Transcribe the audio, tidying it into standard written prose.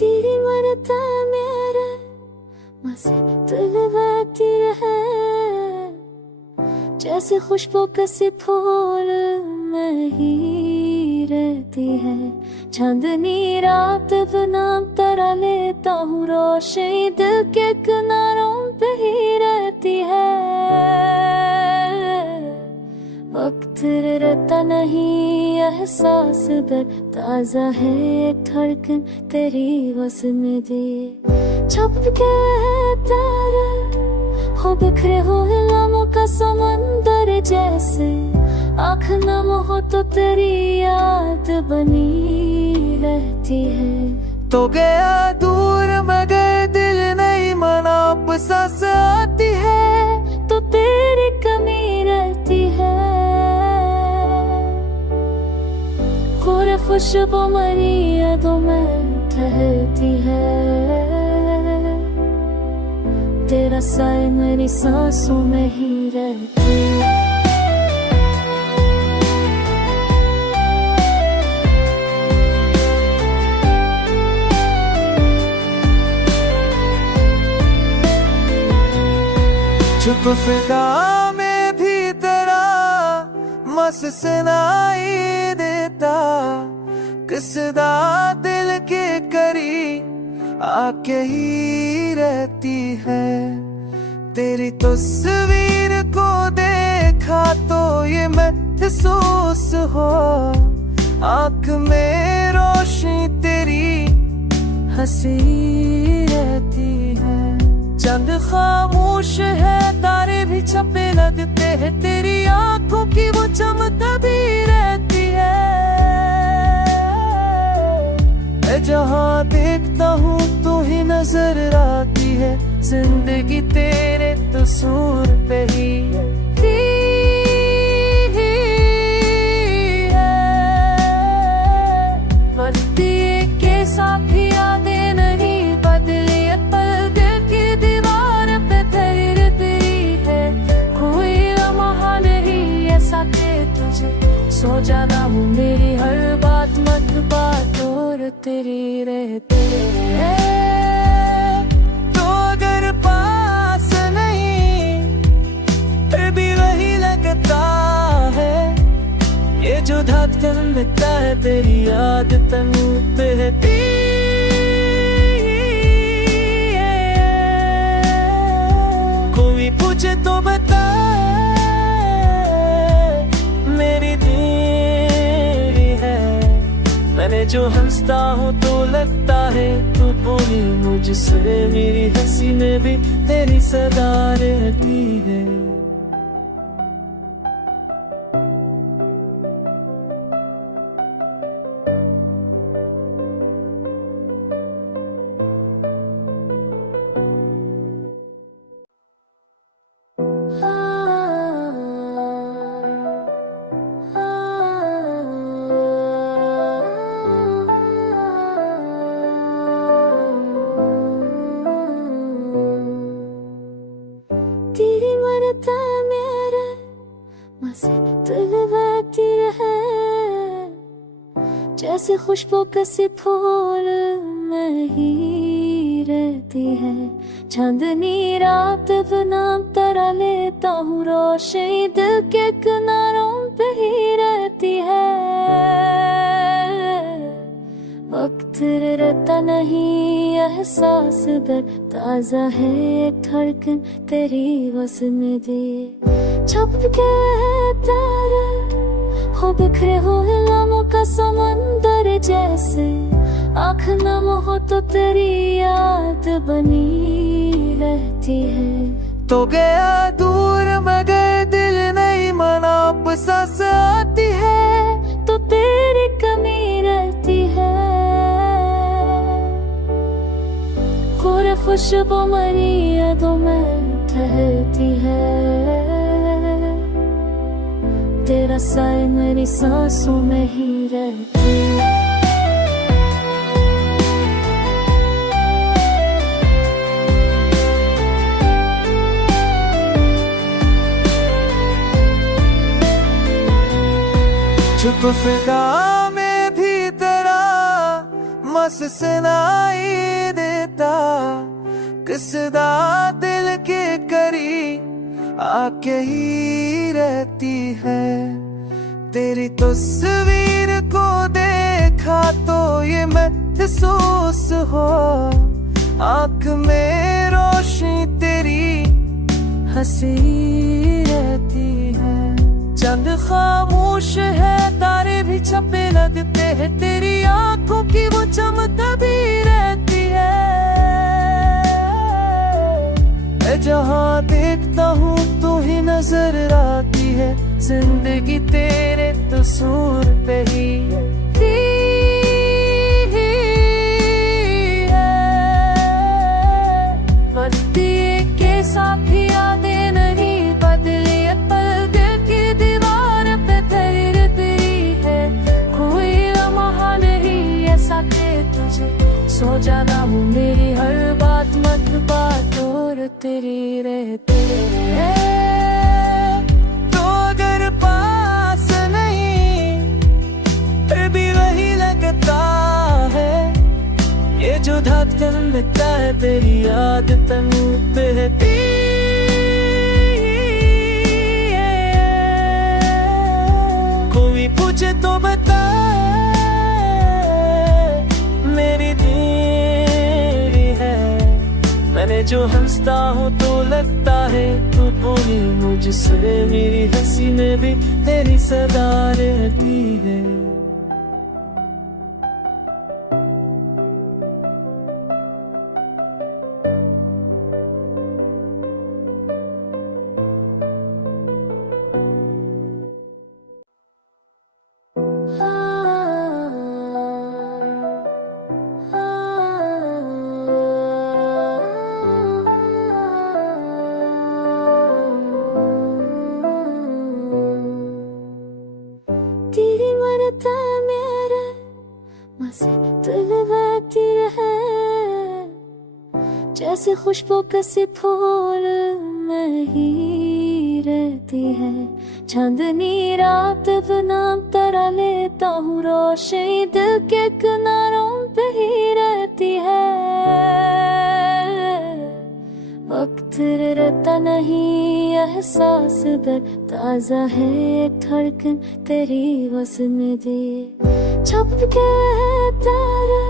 तेरी मरता मेरे मसे तुलवाती रहे, जैसे खुशबू कसी फूल में ही रहती है। चांदनी रात बनाम तरा लेता हूँ, रोशनी दिल के किनारों पे ही रहती है। वक्त रहता नहीं, एहसास दर ताजा है, धड़कन तेरी बस में दे। छुप के तारे हो बिखरे हुए लम्हों का समंदर जैसे, आँख नम हो तो तेरी याद बनी रहती है। तो गया दूर मगर दिल नहीं मना, सांस आती है तो तेरी कमी रहती है। पूरे खुशबू मरी यादों में ठहरती है, तेरा साए मेरी सांसों में ही रहती है। चुप फिदा में भी तेरा मस सुनाई देता, किसदा दिल के करीब आके ही रहती है। तेरी तस्वीर को देखा तो ये महसूस हो, आँख में रोशनी तेरी हंसी रहती है। चंद खामोश है, तारे भी छपे लगते हैं, तेरी आंखों की वो चमक भी रहती है। मैं जहाँ देखता हूँ तू ही नजर आती है, जिंदगी तेरे तस्वीर पे ही है। बदली के साथ ही यादें नहीं बदली, सो जाना हूँ मेरी हर बात मत बात और तेरी रहती है। तो अगर पास नहीं फिर भी वही लगता है, ये जो धड़कन लगता है तेरी याद तन बहती है। कोई पूछे तो बता मेरी तेरी है, मैंने जो हंसता हूँ तो लगता है तू बोली मुझसे, मेरी हंसी में भी तेरी सदा रहती है। तेरी मरता मेरे मसे तुलवाती रहे, जैसे खुशबू कसी फूल में ही रहती है। चांदनी रात बनाम तरा लेता हूँ, रोशनी दिल के किनारों पे ही रहती है। वक्त रहता नहीं, एहसास दर ताजा है, धड़कन तेरी बस में दे। छुप के तारे हो बिखरे हुए लम्हों का समंदर जैसे, आँख नम हो तो तेरी याद बनी रहती है। तो गया दूर मगर दिल नहीं मना, सांस आती है तो तेरी कमी रहती है। पूरे खुशबू मरी यादों में ठहरती है, तेरा साए मेरी सांसों में ही रहती है। चुप फिदा में भी तेरा बस सुनाई देता किसदा दिल के करीब आके ही रहती है। तेरी तस्वीर को देखा तो ये महसूस हो, आँख में रोशनी तेरी हंसी रहती है। चंद खामोश है, तारे भी छपे लगते हैं, तेरी आंखों की वो चमक भी रहती है। मैं जहाँ देखता हूँ तू ही नजर आती है, जिंदगी तेरे तस्वीर पे ही है। के साथ भी यादें नहीं बदली, पल दिल की दीवार पे तैरती है। कोई लम्हा नहीं ऐसा के तुझे सो जाना हूँ, मेरी हर बात मत बात और तेरी रहती है। तो अगर पास नहीं फिर भी वही लगता है, ये जो धड़कन लगता है तेरी याद तनु बहती है। कोई पूछे तो बता मेरी तेरी है, मैंने जो हंसता हूँ तो लगता है तू बोली मुझसे, मेरी हंसी में भी तेरी सदा रहती है। तेरी मरता मेरे मसे तुलवाती है, जैसे खुशबू कसी फूल में ही रहती है। चांदनी रात बना तरा लेता हूँ, रोशनी दिल के किनारों पे ही रहती है। वक्त रहता नहीं एहसास दर ताजा है, धड़कन तेरी वस में दे छप के है तारे